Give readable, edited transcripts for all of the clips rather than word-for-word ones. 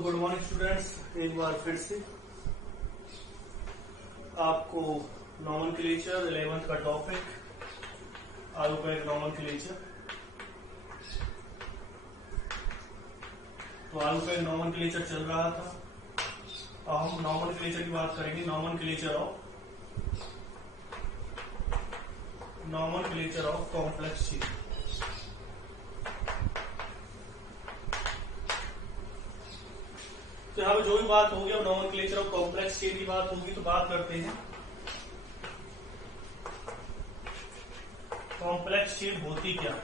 तो good morning students, एक बार फिर से आपको नॉमेनक्लेचर 11th का टॉपिक आलू का एक नॉमेनक्लेचर। तो आलू का एक नॉमेनक्लेचर चल रहा था। अब हम नॉमेनक्लेचर की बात करेंगे। Nomenclature of complex chain. तो यहाँ पे जो भी बात होगी, अब नॉमेनक्लेचर ऑफ कॉम्प्लेक्स चेन की बात होगी, तो बात करते हैं कॉम्प्लेक्स चेन होती क्या है।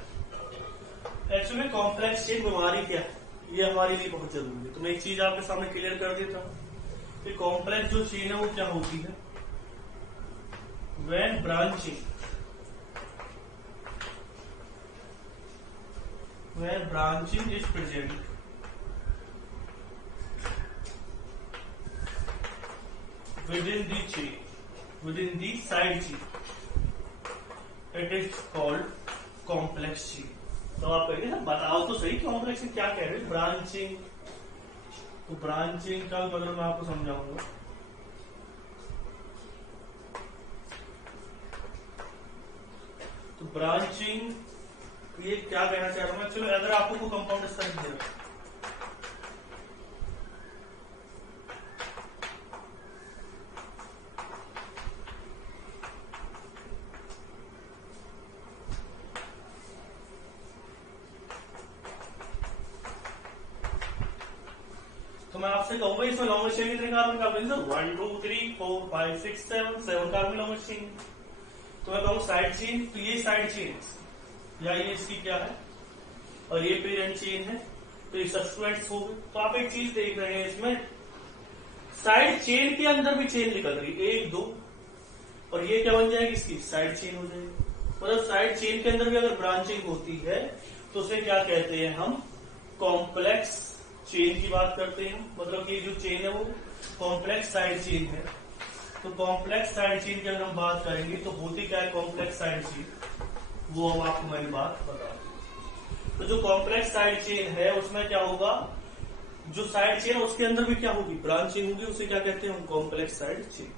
एक्चुअली कॉम्प्लेक्स चेन बीमारी क्या है, ये हमारे लिए बहुत जरूरी है। तो मैं एक चीज आपके सामने क्लियर कर देता हूं कि कॉम्प्लेक्स जो चेन है वो क्या होती है। When branching is present within the side chain, it is called complex chain। तो आप कहेंगे ना बताओ तो सही कॉम्प्लेक्स चेन क्या कह रहे हैं। ब्रांचिंग, तो ब्रांचिंग का मतलब मैं आपको समझाऊंगा। तो ब्रांचिंग ये क्या कहना चाह रहा हूं। चलो अगर आपको कोई कंपाउंड इस तरह दे रहा है, तो मैं आपसे कहूंगा इसमें लॉन्गेस्ट चेन कितने कार्बन का बनेगा। 1 2 3 4 5 6 7 कार्बन लॉन्गेस्ट चेन। तो मैं कहूँ साइड चेन, तो ये साइड चेन या ये इसकी क्या है, और ये पेरेंट चेन है, तो ये सब्स्टिट्यूएंट्स हो गए। तो आप एक चीज देख रहे हैं, इसमें साइड चेन के अंदर भी चेन निकल रही है 1 2, और ये क्या बन जाएगी, इसकी साइड चेन हो जाएगी। मतलब साइड चेन के अंदर भी अगर ब्रांचिंग होती है तो उसे क्या कहते हैं हम, कॉम्प्लेक्स चेन की बात करते हैं। मतलब कि जो चेन है वो कॉम्प्लेक्स साइड चेन है। तो कॉम्प्लेक्स साइड चेन की अगर हम बात करेंगे तो होती क्या है कॉम्प्लेक्स साइड चेन, वो हम आपको मेरी बात बता दूं। तो जो कॉम्प्लेक्स साइड चेन है उसमें क्या होगा, जो साइड चेन है उसके अंदर भी क्या होगी, ब्रांचिंग होगी, उसे क्या कहते हैं हम, कॉम्प्लेक्स साइड चेन।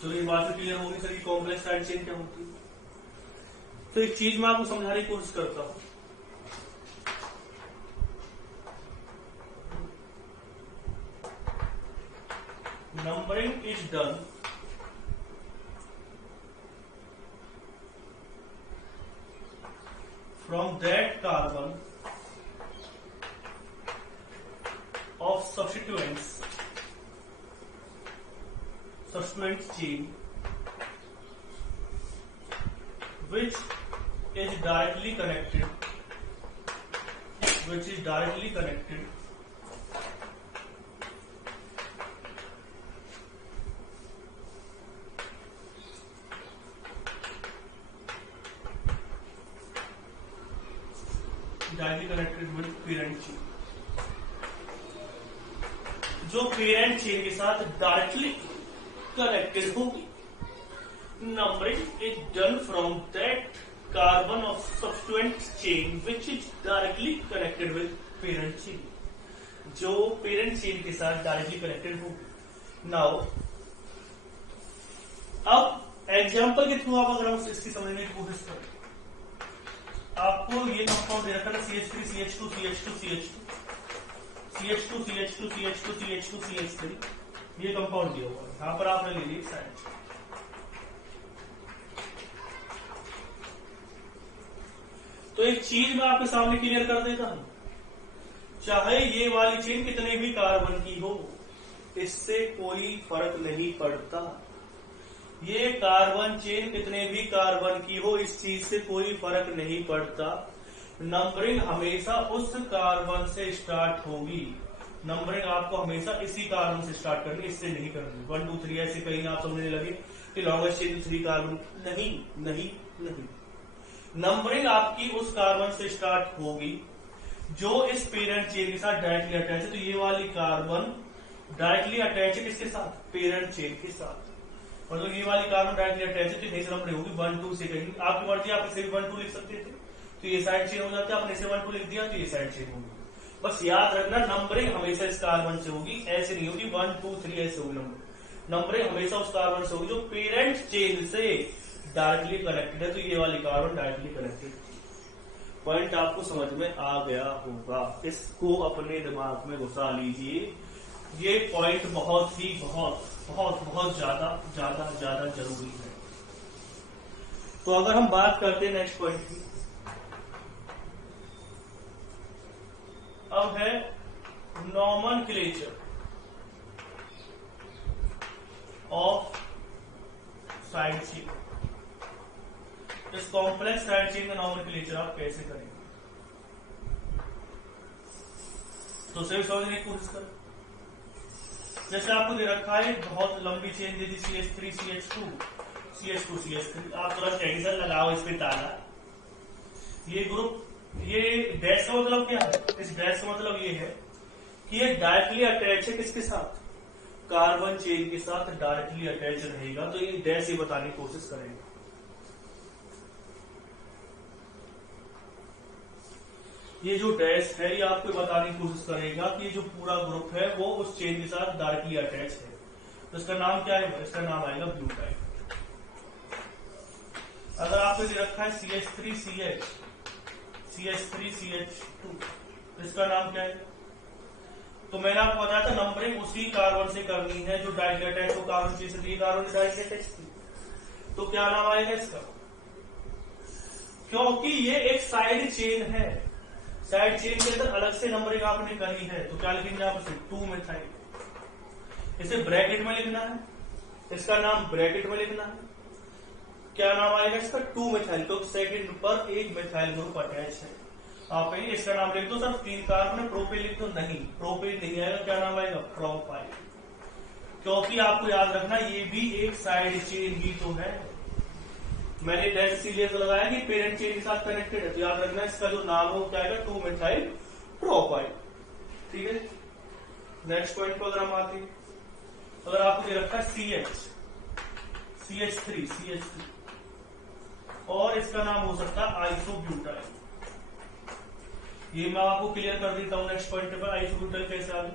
तो ये बात क्लियर होगी सर कि कॉम्प्लेक्स साइड चेन क्या होती है। तो एक चीज मैं आपको समझाने की कोशिश करता हूं। Numbering is done from that carbon of substituent chain which is directly connected with parent chain। जो पेरेंट चेन के साथ डायरेक्टली कनेक्टेड होगी। Numbering is done from that carbon of substituent chain which is directly connected with parent chain, जो parent chain के साथ directly connected होगी। Now अब example के थ्रू आप अगर हम इसकी समझने की कोशिश करें, आपको ये कंपाउंड दे रखा है CH3 CH2 CH2 CH2 CH2 CH2 CH2 CH2 CH3, ये कंपाउंड दिया हुआ है। यहां पर आपने ले ली साइड। तो एक चीज मैं आपके सामने क्लियर कर देता हूं, चाहे ये वाली चेन कितने भी कार्बन की हो, इससे कोई फर्क नहीं पड़ता। ये कार्बन चेन कितने भी कार्बन की हो, इस चीज से कोई फर्क नहीं पड़ता। नंबरिंग हमेशा उस कार्बन से स्टार्ट होगी। नंबरिंग आपको हमेशा इसी कार्बन से स्टार्ट करनी, इससे नहीं करनी। 1 2 3 ऐसे कहीं आप समझने लगे कि लॉन्गेस्ट चेन 3 कार्बन, नहीं नहीं नहीं। नंबरिंग आपकी उस कार्बन से स्टार्ट होगी जो इस पेरेंट चेन के साथ डायरेक्टली अटैच है, तो ये वाली कार्बन डायरेक्टली अटैच है किसके साथ, पेरेंट चेन के साथ। मतलब ये वाली कार्बन डायरेक्टली अटैच है, तो नेक्स्ट नंबर होगी 1 2 से कहेंगे। आपकी मर्जी, आप इसे भी 1 2 लिख सकते थे, तो ये साइड चेन हो जाती है। आपने इसे 1 2 लिख दिया, तो ये साइड चेन होगी। बस याद रखना नंबरिंग हमेशा इस कार्बन से होगी, ऐसे नहीं होगी 1 2 3 ऐसे होगी। नंबरिंग हमेशा उस कार्बन से होगी जो पेरेंट चेन से डायरेक्टली कनेक्टेड है, तो ये वाली कार्बन डायरेक्टली कनेक्टेड। पॉइंट आपको समझ में आ गया होगा, इसको अपने दिमाग में घुसा लीजिए। ये पॉइंट बहुत ही बहुत ज्यादा जरूरी है। तो अगर हम बात करते हैं नेक्स्ट पॉइंट की, अब है नॉमेनक्लेचर ऑफ साइड चेन। इस कॉम्प्लेक्स साइड चेन का नॉमेनक्लेचर आप कैसे करेंगे, तो उसे भी समझने की कोशिश करें। जैसे आपको दे रखा है बहुत लंबी चेन दे दी CH3 CH2 CH2 CH3, आप तुरंत एडिशन लगाओ इस पे ताला। ये ग्रुप, ये डैश का मतलब क्या है, इस डैश का मतलब ये है कि ये डायरेक्टली अटैच है किसके साथ, कार्बन चेन के साथ डायरेक्टली अटैच रहेगा। तो ये डैश ये बताने की कोशिश करेंगे। ये जो डैश है ये आपको बताने की कोशिश करेगा कि ये जो पूरा ग्रुप है वो उस चेन के साथ डायरेक्टली अटैच है। तो इसका नाम क्या है, इसका नाम आएगा ब्यूटाइल। अगर आपको दे रखा है CH3 CH CH3 CH2, इसका नाम क्या है, तो मैंने आपको बताया था नंबरिंग उसी कार्बन से करनी है जो डायरेक्टली अटैच हो कार्बन चेन से। कार्बन डायरेक्टली अटैच थी, तो क्या नाम आएगा इसका, क्योंकि ये एक साइड चेन है। साइड चेन के अंदर अलग से नंबरिंग आपने करी है, तो क्या लिखेंगे आप इसे 2 मिथाइल। इसे ब्रैकेट में लिखना है, इसका नाम ब्रैकेट में लिखना है। क्या नाम आएगा इसका, 2 मिथाइल, तो सेकंड पर एक मिथाइल ग्रुप अटैच है। आप कहिए इसका नाम लिख दो सर 3 कार्बन है, प्रोपेन लिख दो, नहीं प्रोपेन नहीं आएगा, क्या नाम आएगा, प्रोपाइल। क्योंकि आपको याद रखना ये भी एक साइड चेन ही तो है। मैंने डैश इसीलिए तो लगाया कि पेरेंट चेन के साथ कनेक्टेड है, तो याद रखना इसका जो नाम हो क्या आएगा, 2 मिथाइल प्रोपाइल। ठीक है, नेक्स्ट पॉइंट पर अगर हम आते हैं, अगर आपको दे रखा है CH3 CH3 और इसका नाम हो सकता है आइसोब्यूटाइल। ये मैं आपको क्लियर कर देता हूं नेक्स्ट पॉइंट पर, आइसोब्यूटाइल कैसे आ गया।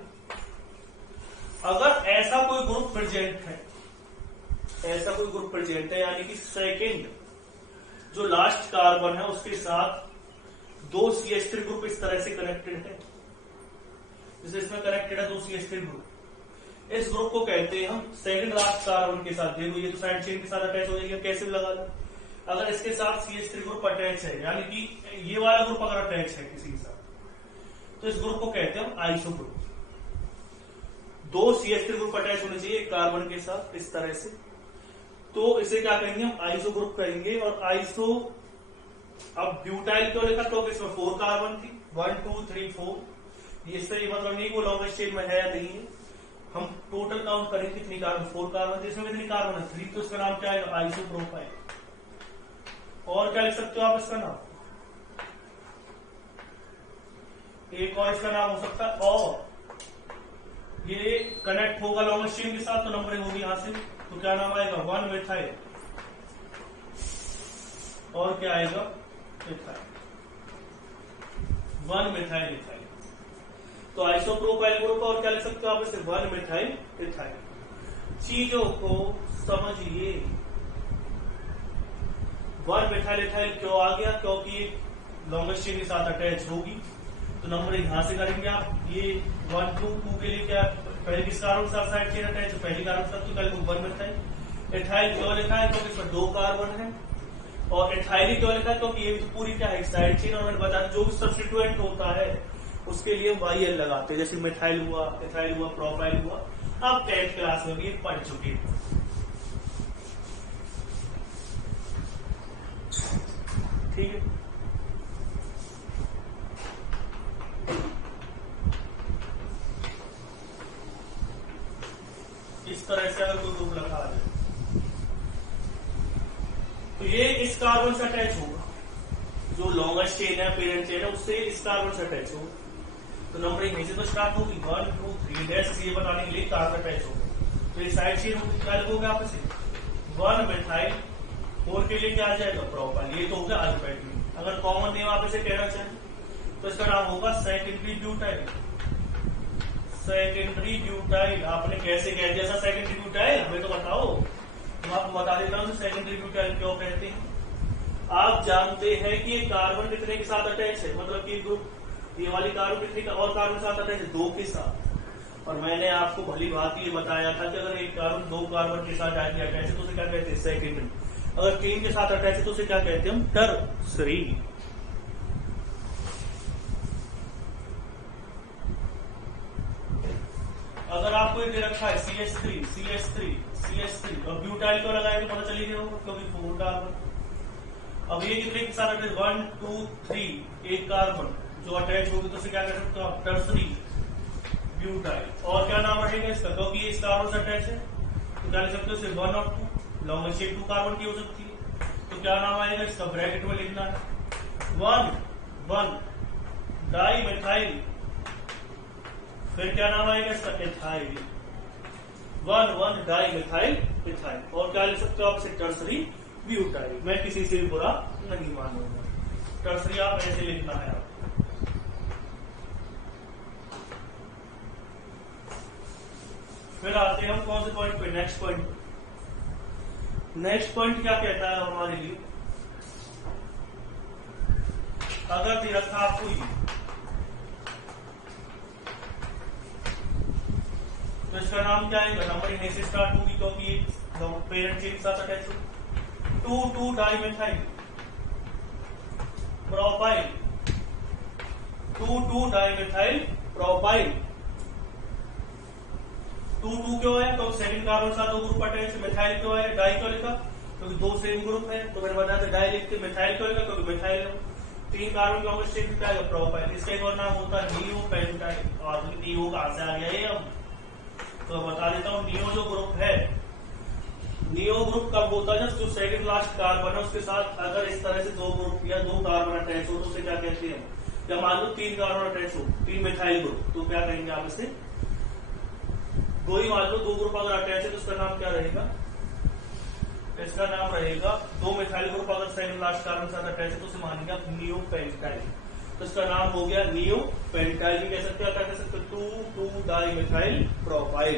अगर ऐसा कोई ग्रुप प्रेजेंट है, ऐसा कोई ग्रुप प्रेजेंट है, यानी कि सेकंड जो लास्ट कार्बन है उसके साथ 2 CH3 ग्रुप इस तरह से कनेक्टेड है, जैसे इसमें कनेक्टेड है 2 CH3 ग्रुप। इस ग्रुप को कहते हैं हम सेकंड लास्ट कार्बन के साथ। देखो ये तो साइड चेन के साथ अटैच हो जाएगी, कैसे भी लगा लो। अगर इसके साथ CH3 ग्रुप अटैच है, यानी कि ये वाला ग्रुप अगर अटैच है किसी के साथ, तो इस ग्रुप को कहते हैं हम iso group. 2 CH3 group attach होने चाहिए कार्बन के साथ इस तरह से, तो इसे क्या कहेंगे हम, आइसो ग्रुप कहेंगे। और आइसो, अब ब्यूटाइल क्यों लिखा, क्योंकि इसमें 4 कार्बन थी, 1 2 3 4। इससे ये मतलब नहीं वो लॉन्गेस्ट चेन में है या नहीं है, हम टोटल काउंट करेंगे कितनी कार्बन, 4 कार्बन, इसमें कितनी कार्बन है 3, तो इसका नाम क्या है, आइसोप्रोपाइल। और क्या लिख सकते हो आप इसका नाम, एक और इसका नाम हो सकता है, और ये कनेक्ट होगा लॉन्गेस्ट चेन के साथ, तो नंबरिंग होगी यहां से, तो क्या नाम आएगा, 1 मिथाइल। और क्या आएगा, मिथाइल, 1 मिथाइल इथाइल। तो आइसोप्रोपाइल ग्रुप, और क्या लिख सकते हो आप इसे, 1 मिथाइल इथाइल। चीजों को समझिए, 1 मिथाइल इथाइल क्यों आ गया, क्योंकि लॉन्गेस्ट चेन के साथ अटैच होगी, तो नंबर यहां से करेंगे आप। ये 1 2 2 के लिए क्या, पहले किस कार्बन के साथ साइड चेन अटैच है, पहली कार्बन के साथ, तो कल 1 मिथाइल। इथाइल क्यों लिखा है, क्योंकि इसमें 2 कार्बन है। और इथाइल क्यों लिखा है, क्योंकि ये पूरी क्या है, साइड चेन। और मैंने बताया जो भी सब्स्टिट्यूएंट होता है उसके लिए YL लगाते हैं, जैसे मिथाइल हुआ, इथाइल हुआ, प्रोपाइल हुआ। आप 10th क्लास में भी पढ़ चुके हैं। ठीक है, इस तरह से अगर कोई ग्रुप रखा जाए तो ये इस कार्बन से अटैच होगा, जो लॉन्गेस्ट चेन है पेरेंट चेन है उससे इस कार्बन से अटैच हो। तो नंबरिंग यहीं से तो स्टार्ट होगी 1 2 3 डैश ये बताने के लिए कार्बन अटैच होगा। तो ये साइड चेन होगी, क्या लिखोगे आप इसे 1 मिथाइल 4 के लिए क्या आ जाएगा प्रोपाइल। ये तो होगा अल्फाबेट में। अगर कॉमन नेम आप इसे कहना चाहें तो इसका नाम होगा सेकेंडरी ब्यूटाइल। सेकेंडरी ब्यूटाइल आपने कैसे कह दिया सेकेंडरी ब्यूटाइल, हमें तो बताओ। मैं आपको बता देता हूँ सेकेंडरी ब्यूटाइल क्यों कहते हैं। आप जानते हैं कि ये कार्बन कितने के साथ अटैच है, मतलब कि ग्रुप ये वाली कार्बन कितने और कार्बन के साथ अटैच है 2 के साथ। और मैंने आपको भली बात ये बताया था कि अगर एक कार्बन 2 कार्बन के साथ अटैच है तो उसे क्या कहते हैं सेकेंडरी। अगर 3 के साथ अटैच है तो उसे क्या कहते हैं हम टर्सरी। अगर आपको ये दे रखा है CH3 और ब्यूटाइल को लगाए तो पता चली गया होगा क्योंकि 4 कार्बन। अब ये कितने के साथ अटैच 1 2 3 एक कार्बन जो अटैच होगी तो उसे क्या कर सकते हो आप टर्सरी ब्यूटाइल। और क्या नाम रहेगा इसका, क्योंकि ये इस कार्बन से अटैच है तो क्या लिख सकते हो सिर्फ 1 और 2 लॉन्गेस्ट चेन 2 कार्बन की हो सकती है। तो क्या नाम आएगा इसका, ब्रैकेट में लिखना है 1 डाई मिथाइल, फिर क्या नाम आएगा इसका एथाइल 1 डाई मिथाइल इथाइल। और क्या लिख सकते हो आप इसे टर्सरी ब्यूटाइल। मैं किसी से भी बुरा नहीं मानूंगा, टर्सरी आप ऐसे लिखना है आप। फिर आते हैं हम कौन से पॉइंट पे, नेक्स्ट पॉइंट। नेक्स्ट पॉइंट क्या कहता है हमारे लिए, अगर दे रखा आपको ये तो इसका नाम क्या है, नंबरिंग यहीं से स्टार्ट होगी क्योंकि पेरेंट चेन के साथ अटैच है 2 di methyl propyl 2 di methyl propyl 2 क्यों है, तो सेकंड कार्बन के साथ 2 ग्रुप अटैच। मिथाइल क्यों है, डाई क्यों लिखा क्योंकि 2 सेम ग्रुप है, तो मैंने बताया था डाई लिखते। मिथाइल क्यों लिखा क्योंकि मिथाइल है। 3 कार्बन का स्टेट क्या है प्रोपाइल। इसका एक और नाम होता है नियो पेंटाइल। और नियो कहां से आ गया ये, अब तो बता देता हूँ। नियो जो ग्रुप है, नियो ग्रुप कब होता है जब जो सेकंड लास्ट कार्बन है उसके साथ अगर इस तरह से 2 ग्रुप या 2 कार्बन अटैच हो तो उसे क्या कहते हैं। या मान लो 3 कार्बन अटैच हो 3 मिथाइल ग्रुप तो क्या कहेंगे आप इसे, 2 ही मान लो 2 ग्रुप अगर अटैच है तो उसका नाम क्या रहेगा, इसका नाम रहेगा 2 मिथाइल ग्रुप अगर सेकंड लास्ट कार्बन के साथ अटैच है तो उसे मानेंगे आप नियो पेंटाइल। तो इसका नाम हो गया नियो पेंटाइल भी कह सकते हैं, क्या कह सकते हैं 2 डाई मिथाइल प्रोपाइल।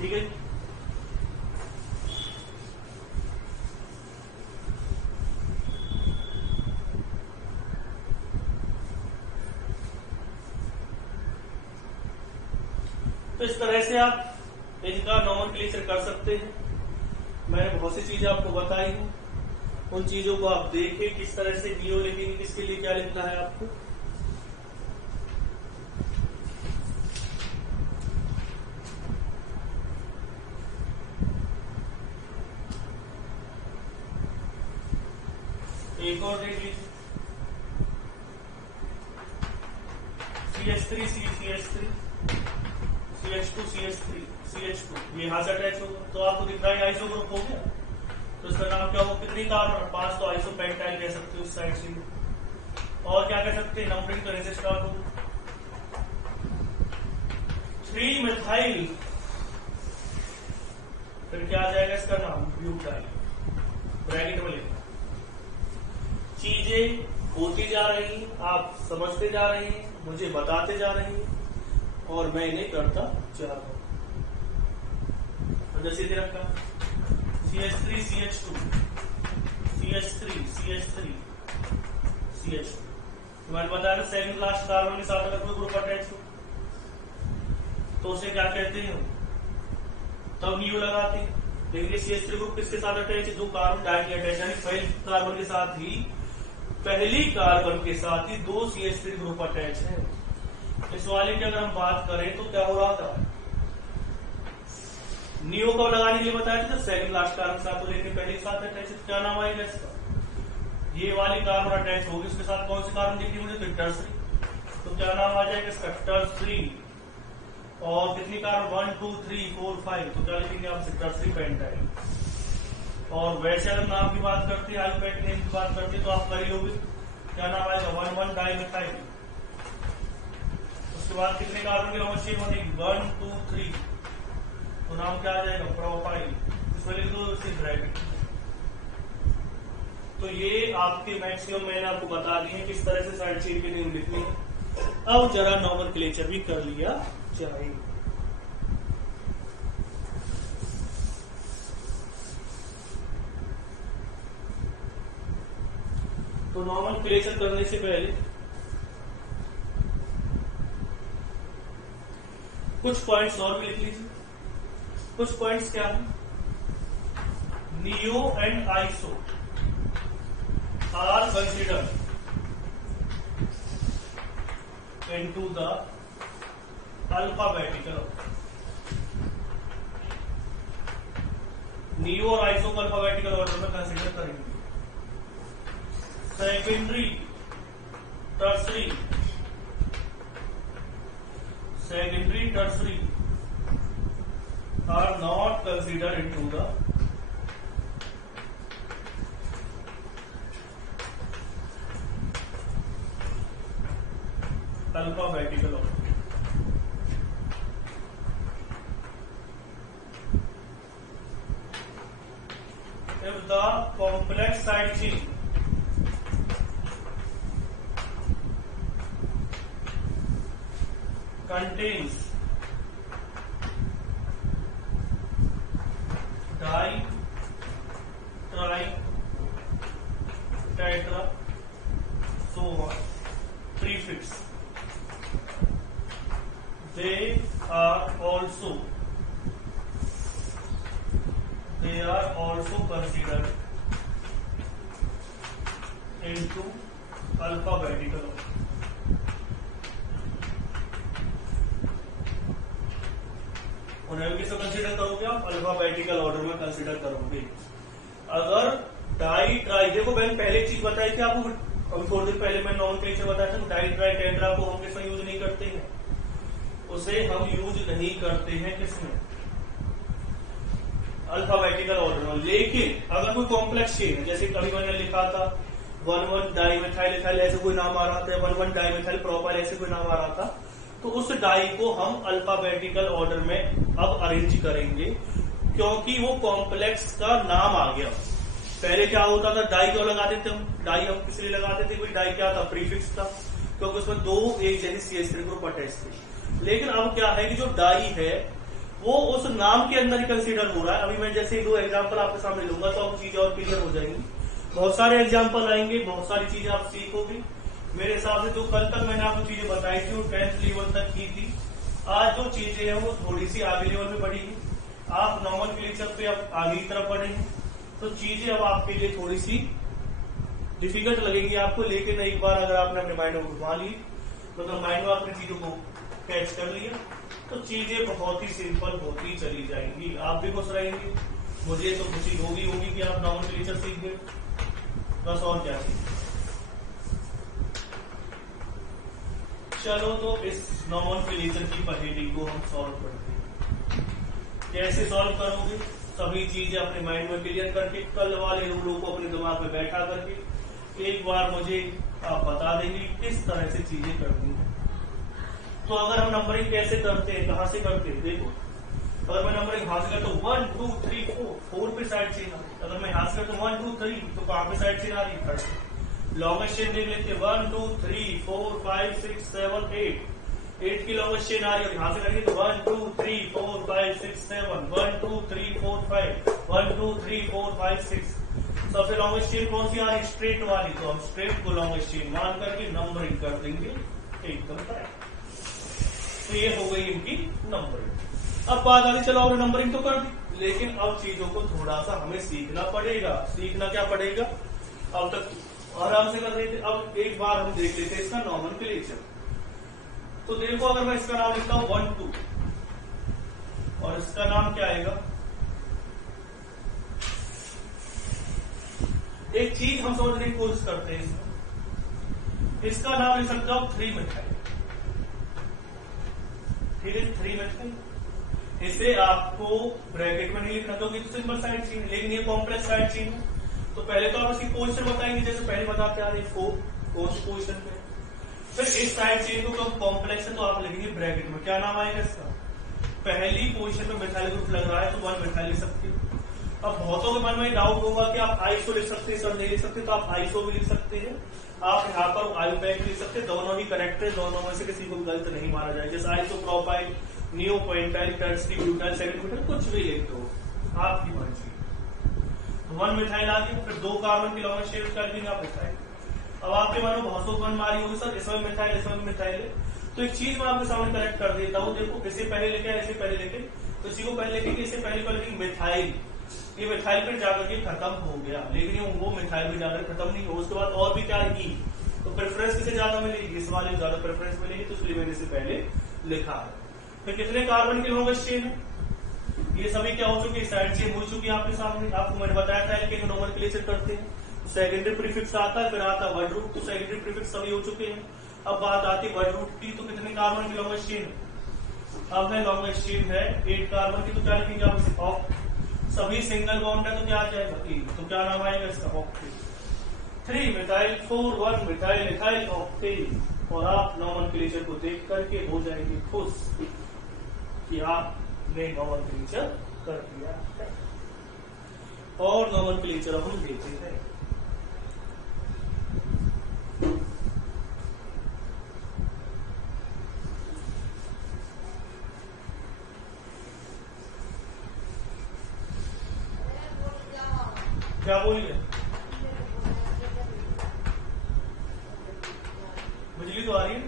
ठीक है, तो इस तरह से आप इनका नोमेनक्लेचर कर सकते हैं। मैंने बहुत सी चीजें आपको बताई हूं, उन चीजों को आप देखें किस तरह से नियो लिखेंगे, किसके लिए क्या लिखना है आपको। एक और देख लीजिए CH3 CH3 CH2 CH3 CH2 ये यहां से अटैच होगा तो आपको दिख रहा है आइसो ग्रुप हो गया। तो इसका नाम क्या होगा, कितनी कार्बन 5 तो आइसो पेंटाइल कह सकते हो इस साइड से। और क्या कह सकते हैं, नंबरिंग करने से स्टार्ट होगा 3 मिथाइल, फिर क्या आ जाएगा इसका नाम ब्यूटाइल, ब्रैकेट में लिखना। चीजें होती जा रही, आप समझते जा रहे हैं, मुझे बताते जा रहे हैं और मैं इन्हें करता जा रहा हूं। जैसे दे रखा CH3 CH2 CH3 CH3 CH2, मैंने बताया ना सेकंड लास्ट कार्बन के साथ अगर कोई ग्रुप अटैच हो तो उसे क्या कहते हैं, तब नियो लगाते हैं। लेकिन ये CH3 ग्रुप किसके साथ अटैच है, 2 कार्बन डायरेक्टली अटैच है, पहली कार्बन के साथ ही पहली कार्बन के साथ ही 2 CH3 ग्रुप अटैच है। इस वाले की अगर हम बात करें तो क्या हो रहा था, नियो को लगाने के लिए बताया था सेकंड लास्ट कार्बन साथ तो लेकिन पहले के साथ अटैच है, क्या नाम आएगा इसका, ये वाली कार्बन अटैच होगी उसके साथ कौन सी कार्बन दिखी मुझे, तो टर्सरी। तो क्या नाम आ जाएगा इसका टर्सरी। और कितनी कार्बन 1 2 3 4 5 तो क्या लिखेंगे आपसे टर्सरी पेंटाइल। और वैसे अगर नाम की बात करते हैं, अल्फाबेट नेम की बात करते हैं, तो आप कर ही लोगे। क्या नाम आएगा? 1,1 डाइमेथाइल। उसके बाद कितने कार्बन की लॉन्ग चेन बनेगी? 1 2 3। तो नाम क्या आ जाएगा? प्रोपाइल। इसमें लिख दो उसकी ब्रैकेट। तो ये आपके मैक्सिमम मैंने आपको बता दिए किस तरह से साइड चेन के नेम लिखने हैं। अब जरा नॉमेनक्लेचर भी कर लिया जाए। तो नॉमेनक्लेचर करने से पहले कुछ पॉइंट्स और भी लिख लीजिए। कुछ पॉइंट्स क्या है? Neo and iso are considered into the alphabetical. Neo और आइसो को अल्फाबेटिकल ऑर्डर में कंसिडर करेंगे। Secondary, tertiary, secondary, tertiary are not considered into the alphabetical order. If the complex side chain contains di, tri, tetra, so on prefix, they are also considered into alphabetical order. उन्हें किसको consider करोगे आप? Alphabetical order में consider करोगे। अगर di tri, देखो मैंने पहले चीज बताई थी आपको, अभी थोड़ी देर पहले मैंने नॉमेनक्लेचर बताया था। डाई ट्राई टेट्रा को हम किसमें यूज नहीं करते हैं? उसे हम यूज नहीं करते हैं किसमें? अल्फाबेटिकल ऑर्डर में। लेकिन अगर कोई कॉम्प्लेक्स चेन है, जैसे कभी मैंने लिखा था 1,1 डाइमेथाइल इथाइल ऐसे कोई नाम आ रहा था, 1,1 डाइमेथाइल प्रोपाइल ऐसे कोई नाम आ रहा था, तो उस डाई को हम अल्फाबेटिकल ऑर्डर में अब अरेंज करेंगे, क्योंकि वो कॉम्प्लेक्स का नाम आ गया। पहले क्या होता था? डाई क्यों लगाते थे हम? डाई हम किस लिए लगाते थे? कोई डाई क्या था? प्रीफिक्स था, क्योंकि उसमें दो एक जैसे CH3 ग्रुप अटैच थे। लेकिन अब क्या है कि जो डाई है वो उस नाम के अंदर ही कंसीडर हो रहा है। अभी मैं जैसे दो एग्जाम्पल आपके सामने लूंगा तो अब चीजें और क्लियर हो जाएंगी। बहुत सारे एग्जाम्पल आएंगे, बहुत सारी चीजें आप सीखोगे। मेरे हिसाब से जो कल तक मैंने आपको चीजें बताई थी वो 10th लेवल तक की थी। आज जो चीजें हैं वो थोड़ी सी आगे लेवल में बढ़ेगी। आप नॉमेनक्लेचर पे अब आगे की तरफ बढ़ेंगे तो चीजें अब आपके लिए थोड़ी सी डिफिकल्ट लगेगी आपको। लेकिन एक बार अगर आपने अपने माइंड में घुमा ली, मतलब माइंड में आपने चीजों को कैच कर लिया, तो चीजें बहुत ही सिंपल होती चली जाएंगी। आप भी खुश रहेंगे, मुझे तो खुशी होगी कि आप नॉमेनक्लेचर सीख गए। बस और क्या सीख। चलो तो इस नॉमेनक्लेचर की पहेली को हम सॉल्व करते हैं। कैसे सॉल्व करोगे? सभी चीजें अपने माइंड में क्लियर करके, कल वाले रूलों को अपने दिमाग में बैठा करके एक बार मुझे आप बता देंगे किस तरह से चीजें करनी है। तो अगर हम नंबरिंग कैसे करते हैं, कहां से करते हैं? देखो, अगर मैं नंबरिंग यहां से करता हूँ 1 2 3 4 पे साइड चेन आ रही। अगर मैं यहां से करता हूँ 1 2 3 तो कहां पे साइड चेन आ रही है? 3। लॉन्गेस्ट चेन देख लेते हैं 1 2 3 4 5 6 7 8। 8 की लॉन्गेस्ट चेन आ रही है। यहां से करेंगे तो 1 2 3 4 5 6 7 1 2 3 4 5 1 2 3 4 5 6। सबसे लॉन्गेस्ट चेन कौन सी आ रही है? स्ट्रेट वाली। तो हम स्ट्रेट को लॉन्गेस्ट चेन मान करके नंबरिंग कर देंगे एकदम करेक्ट। तो ये हो गई इनकी नंबरिंग। अब बात आगे, चलो और नंबरिंग तो कर दी, लेकिन अब चीजों को थोड़ा सा हमें सीखना पड़ेगा। सीखना क्या पड़ेगा? अब तक आराम से कर रहे थे, अब एक बार हम देख लेते हैं इसका नॉमेनक्लेचर। तो देखो, अगर मैं इसका नाम लिखता हूं 1 2 और इसका नाम क्या आएगा? एक चीज हम समझने की कोशिश करते हैं इसमें। इसका नाम लिख सकता हूं 3 मिथाइल। ठीक है, 3 मिथाइल। इसे आपको ब्रैकेट में नहीं लिखना क्योंकि तो सिंपल साइड चेन है, लेकिन ये कॉम्प्लेक्स साइड चेन है। तो पहले तो आप इसकी पोजीशन बताएंगे, जैसे पहले बताते आ रहे कौन सी पोजीशन पे। फिर इस साइड चेन को कब कॉम्प्लेक्स है तो आप लिखेंगे ब्रैकेट में, क्या नाम आएगा इसका, पहली पोजीशन में मिथाइल ग्रुप लग रहा है तो 1 मिथाइल लिख सकते हो। अब बहुतों के मन में डाउट होगा कि आप आइसो लिख सकते हैं, सर नहीं लिख सकते, तो आप आइसो भी लिख सकते हैं, आप यहाँ पर आयोपैक लिख सकते हैं, दोनों ही करेक्ट है, दोनों में से किसी को गलत नहीं माना जाए। जैसे isopropyl, neopentyl, tertiary butyl, second butyl, कुछ भी लिख दो, आपकी मर्जी। 1 मिथाइल आ गया, फिर 2 कार्बन की लॉन्ग शेप कर देंगे आप मिथाइल। अब आपके मन में बहुत सौ मन मारी होगी, सर इसमें मिथाइल इसमें मिथाइल है, तो एक चीज मैं आपके सामने करेक्ट कर देता हूँ। देखो इसे पहले लेके इसे पहले लेके, तो इसी को पहले लेके इसे पहले लिखेंगे मिथाइल, ये मिथाइल पे जाकर के खत्म हो गया, लेकिन वो मिथाइल पे जाकर खत्म नहीं हो। उसके बाद और भी क्या है, तो प्रेफरेंस किसे ज्यादा मिलेगी, इस वाले ज्यादा प्रेफरेंस मिलेगी, तो इसलिए मैंने इसे पहले लिखा है। फिर कितने कार्बन की लॉन्गेस्ट चेन है, ये सभी क्या हो चुकी है, साइड चेन हो चुकी है आपके सामने। आपको मैंने बताया था कि नोमेनक्लेचर करते हैं, तो सेकेंडरी प्रीफिक्स आता है, फिर आता है वर्ड रूट, तो सेकेंडरी प्रीफिक्स सभी हो चुके हैं। अब बात आती है वर्ड रूट की, तो कितने कार्बन की लॉन्गेस्ट चेन है, अब है लॉन्गेस्ट चेन है 8 कार्बन की, तो क्या लिखेंगे आप, सभी सिंगल बॉन्ड है तो क्या आ जाएगा, तो क्या नाम आएगा इसका, octane. 3 methyl 4 1 methyl ethyl octane. और आप नोमेनक्लेचर को देख करके हो जाएंगे खुश कि आपने नोमेनक्लेचर कर दिया है। और नोमेनक्लेचर हम देते हैं, क्या बोलिए, बिजली तो आ रही है।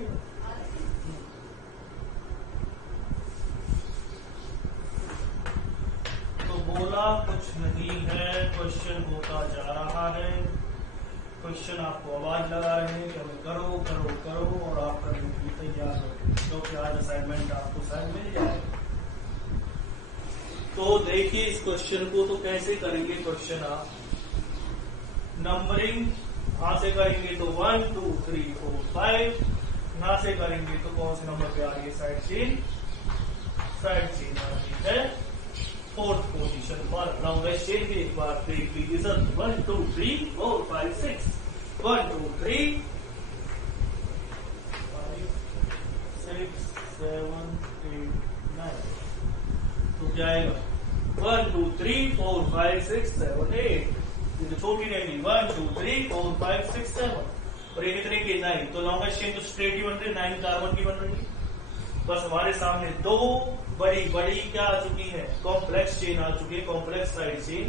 तो बोला कुछ नहीं है, क्वेश्चन होता जा रहा है, क्वेश्चन आपको आवाज लगा रहे हैं कि हमें करो करो करो, और आप करने के लिए तैयार हो, क्योंकि आज असाइनमेंट आपको शायद मिल जाएगा। तो देखिए इस क्वेश्चन को तो कैसे करेंगे क्वेश्चन, आप नंबरिंग यहां से करेंगे तो 1 2 3 4 5, यहां से करेंगे तो कौन से नंबर पे आ रही है, साइड चेन आ रही है 4th पोजीशन पर। लॉन्गेस्ट चेन की एक बार देख लीजिए सर, 1 2 3 4 5 6, 1 2 3 5 6 7 8 9, तो क्या आएगा 1 2 3 4 5 6 7 8, ये तो छोटी रहेगी 1 2 3 4 5 6 7, और ये कितने की 9, तो लॉन्गेस्ट चेन तो स्ट्रेट ही बन रही है, 9 कार्बन की बन रही है। बस हमारे सामने 2 बड़ी बड़ी क्या आ चुकी है, कॉम्प्लेक्स चेन आ चुकी है, कॉम्प्लेक्स साइड चेन,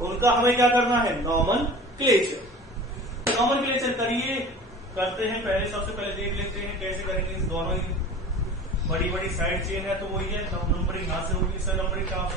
उनका हमें क्या करना है, नोमेनक्लेचर करिए, करते हैं। पहले सबसे पहले देख लेते हैं कैसे करेंगे, दोनों ही बड़ी बड़ी साइड चेन है तो वही है, नंबरिंग यहां से होगी, सर नंबरिंग कहां से